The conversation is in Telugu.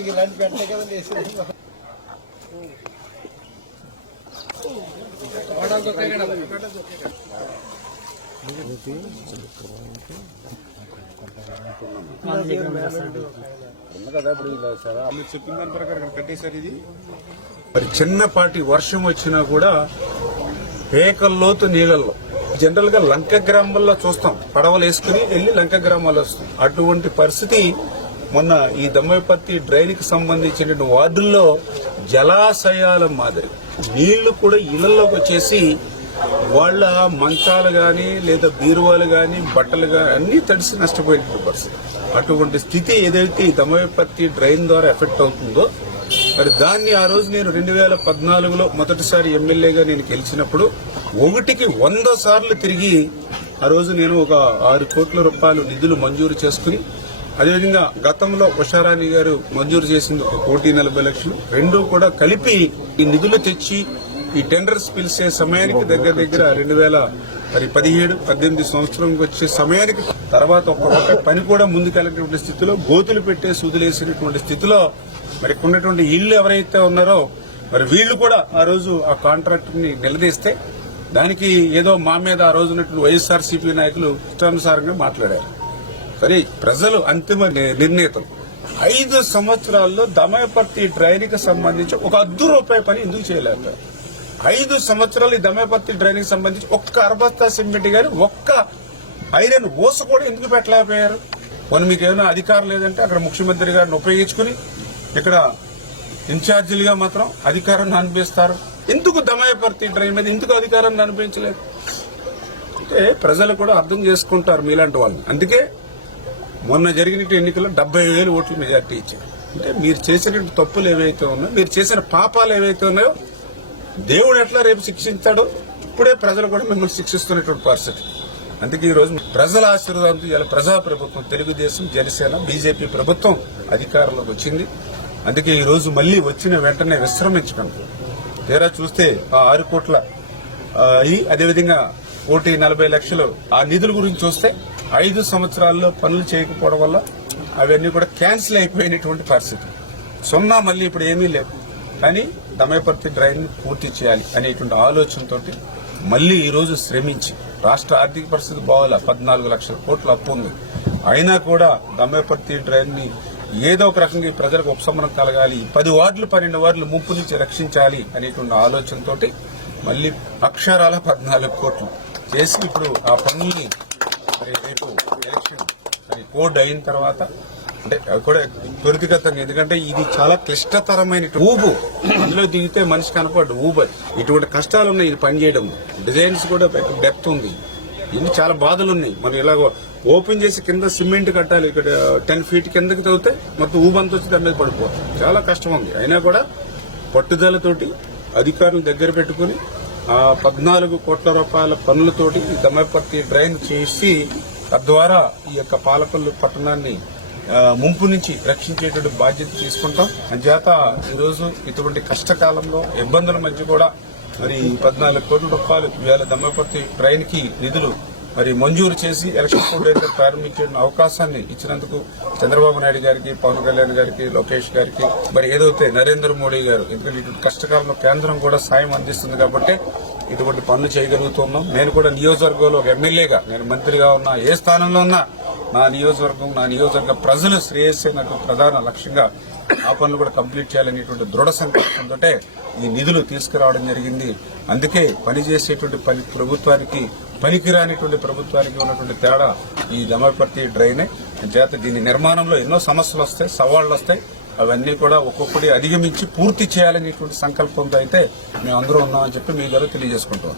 ఇలాంటి పెట్టలే కదా వేసేది ఇది మరి చిన్నపాటి వర్షం వచ్చినా కూడా పేకల్లోతు నీళ్ళల్లో. జనరల్గా లంక గ్రామాల్లో చూస్తాం. పడవలు వేసుకుని వెళ్ళి లంక గ్రామాల్లో వస్తాం. అటువంటి పరిస్థితి మొన్న ఈ దమ్మపత్తి డ్రైన్కి సంబంధించిన వార్డుల్లో జలాశయాల మాదిరి నీళ్ళు కూడా ఇళ్ళలోకి వచ్చేసి వాళ్ళ మంచాలు గాని లేదా బీరువాలు గాని బట్టలు గాని అన్ని తడిసి నష్టపోయినటువంటి పరిస్థితి. అటువంటి స్థితి ఏదైతే ఈ దమయపత్తి డ్రైన్ ద్వారా ఎఫెక్ట్ అవుతుందో మరి దాన్ని ఆ రోజు నేను రెండు వేల పద్నాలుగులో మొదటిసారి ఎమ్మెల్యేగా నేను గెలిచినప్పుడు ఒకటికి వంద సార్లు తిరిగి ఆ రోజు నేను ఒక ఆరు కోట్ల రూపాయలు నిధులు మంజూరు చేసుకుని అదేవిధంగా గతంలో ఉషారాణి గారు మంజూరు చేసింది ఒక కోటి నలభై లక్షలు. రెండు కూడా కలిపి ఈ నిధులు తెచ్చి ఈ టెండర్స్ పిలిచే సమయానికి దగ్గర దగ్గర రెండు వేల మరి పదిహేడు పద్దెనిమిది సంవత్సరంకి వచ్చే సమయానికి తర్వాత ఒక ఒక పని కూడా ముందుకెళ్ళినటువంటి స్థితిలో గోతులు పెట్టే సూదులేసినటువంటి స్థితిలో మరి ఉన్నటువంటి ఇల్లు ఎవరైతే ఉన్నారో మరి వీళ్ళు కూడా ఆ రోజు ఆ కాంట్రాక్ట్ని నిలదీస్తే దానికి ఏదో మా మీద ఆ రోజు ఉన్నటువంటి వైఎస్ఆర్సీపీ నాయకులు ఇష్టానుసారంగా మాట్లాడారు. సరే ప్రజలు అంతిమ నిర్ణేతలు. ఐదు సంవత్సరాల్లో దమయపర్తి డ్రైన్కి సంబంధించి ఒక అద్దు రూపాయి పని ఎందుకు చేయలేకపోయారు? ఐదు సంవత్సరాలు ఈ దమయపర్తి డ్రైన్ సంబంధించి ఒక్క అరబస్తా సిమెంట్ గాని ఒక్క ఐరన్ ఓస కూడా ఎందుకు పెట్టలేకపోయారు? కొన్ని మీకు ఏమైనా అధికారం లేదంటే అక్కడ ముఖ్యమంత్రి గారిని ఉపయోగించుకుని ఇక్కడ ఇన్ఛార్జీలుగా మాత్రం అధికారాన్ని అనిపిస్తారు ఎందుకు దమయపర్తి డ్రైన్ మీద ఎందుకు అధికారాన్ని అనిపించలేదు అంటే ప్రజలు కూడా అర్థం చేసుకుంటారు మీలాంటి వాళ్ళని. అందుకే మొన్న జరిగిన ఎన్నికల్లో డెబ్బై వేలు ఓట్లు మెజార్టీ ఇచ్చారు. అంటే మీరు చేసిన తప్పులు ఏవైతే ఉన్నాయో మీరు చేసిన పాపాలు ఏవైతే ఉన్నాయో దేవుడు ఎట్లా రేపు శిక్షించాడో ఇప్పుడే ప్రజలు కూడా మిమ్మల్ని శిక్షిస్తున్నటువంటి పరిస్థితి. అందుకే ఈ రోజు ప్రజల ఆశీర్వాదంతో ఇలా ప్రజా ప్రభుత్వం తెలుగుదేశం జనసేన బీజేపీ ప్రభుత్వం అధికారంలోకి వచ్చింది. అందుకే ఈ రోజు వచ్చిన వెంటనే విశ్రమించడం. తీరా చూస్తే ఆ ఆరు కోట్ల అయి అదేవిధంగా కోటి నలభై లక్షలు ఆ నిధుల గురించి చూస్తే ఐదు సంవత్సరాల్లో పనులు చేయకపోవడం వల్ల అవన్నీ కూడా క్యాన్సిల్ అయిపోయినటువంటి పరిస్థితి. సున్నా మళ్ళీ ఇప్పుడు ఏమీ లేవు. కానీ దమయపర్తి డ్రైన్ పూర్తి చేయాలి అనేటువంటి ఆలోచనతోటి మళ్ళీ ఈ రోజు శ్రమించి రాష్ట్ర ఆర్థిక పరిస్థితి బాగాల. పద్నాలుగు లక్షల కోట్ల అప్పు ఉంది. అయినా కూడా దమయపర్తి డ్రైన్ని ఏదో ఒక రకంగా ప్రజలకు ఉపశమనం కలగాలి. పది వార్డులు పన్నెండు వార్డులు ముప్పు నుంచి రక్షించాలి అనేటువంటి ఆలోచనతోటి మళ్ళీ అక్షరాల పద్నాలుగు కోట్లు చేసి ఇప్పుడు ఆ పనుల్ని రేపు ఎలక్షన్ కోడ్ అయిన తర్వాత అంటే అది కూడా త్వరితగతంగా ఎందుకంటే ఇది చాలా క్లిష్టతరమైన ఊబు. అందులో దిగితే మనిషి కనపడ్డు. ఊబు అది. ఇటువంటి కష్టాలు ఉన్నాయి ఇది పనిచేయడం. డిజైన్స్ కూడా డెప్త్ ఉంది. ఇన్ని చాలా బాధలు ఉన్నాయి మనం ఇలాగో ఓపెన్ చేసి కింద సిమెంట్ కట్టాలి. ఇక్కడ టెన్ ఫీట్ కిందకి తవ్వితే మొత్తం ఊబంతా వచ్చి దాని మీద పడిపోతుంది చాలా కష్టం ఉంది. అయినా కూడా పట్టుదలతోటి అధికారులు దగ్గర పెట్టుకుని ఆ పద్నాలుగు కోట్ల రూపాయల పనులతోటి దమ్మపర్తి డ్రైన్ చేసి తద్వారా ఈ యొక్క పాలకొల్లు పట్టణాన్ని ముంపు నుంచి రక్షించేటువంటి బాధ్యత తీసుకుంటాం. అంచేత ఈరోజు ఇటువంటి కష్టకాలంలో ఇబ్బందుల మధ్య కూడా మరి పద్నాలుగు కోట్ల రూపాయలు వేల దమ్మపతి ట్రైన్కి నిధులు మరి మంజూరు చేసి ఎలక్షన్ కోడ్ అయితే ప్రారంభించే అవకాశాన్ని ఇచ్చినందుకు చంద్రబాబు నాయుడు గారికి పవన్ కళ్యాణ్ గారికి లోకేష్ గారికి మరి ఏదైతే నరేంద్ర మోడీ గారు ఎందుకంటే ఇటువంటి కష్టకాలంలో కేంద్రం కూడా సాయం అందిస్తుంది కాబట్టి ఇటువంటి పనులు చేయగలుగుతున్నాం. నేను కూడా నియోజకవర్గంలో ఒక ఎమ్మెల్యేగా నేను మంత్రిగా ఉన్నా ఏ స్థానంలో ఉన్నా నా నియోజకవర్గం నా నియోజకవర్గ ప్రజలు శ్రేయస్సైనటువంటి ప్రధాన లక్ష్యంగా ఆ పనులు కూడా కంప్లీట్ చేయాలనేటువంటి దృఢ సంకల్పంతో ఈ నిధులు తీసుకురావడం జరిగింది. అందుకే పనిచేసేటువంటి పని ప్రభుత్వానికి పనికిరానిటువంటి ప్రభుత్వానికి ఉన్నటువంటి తేడా ఈ జమపర్తి డ్రైనే. చేత దీని నిర్మాణంలో ఎన్నో సమస్యలు వస్తాయి సవాళ్ళు వస్తాయి. అవన్నీ కూడా ఒక్కొక్కటి అధిగమించి పూర్తి చేయాలనేటువంటి సంకల్పంతో అయితే మేము అందరూ ఉన్నామని చెప్పి మీ ద్వారా తెలియజేసుకుంటాం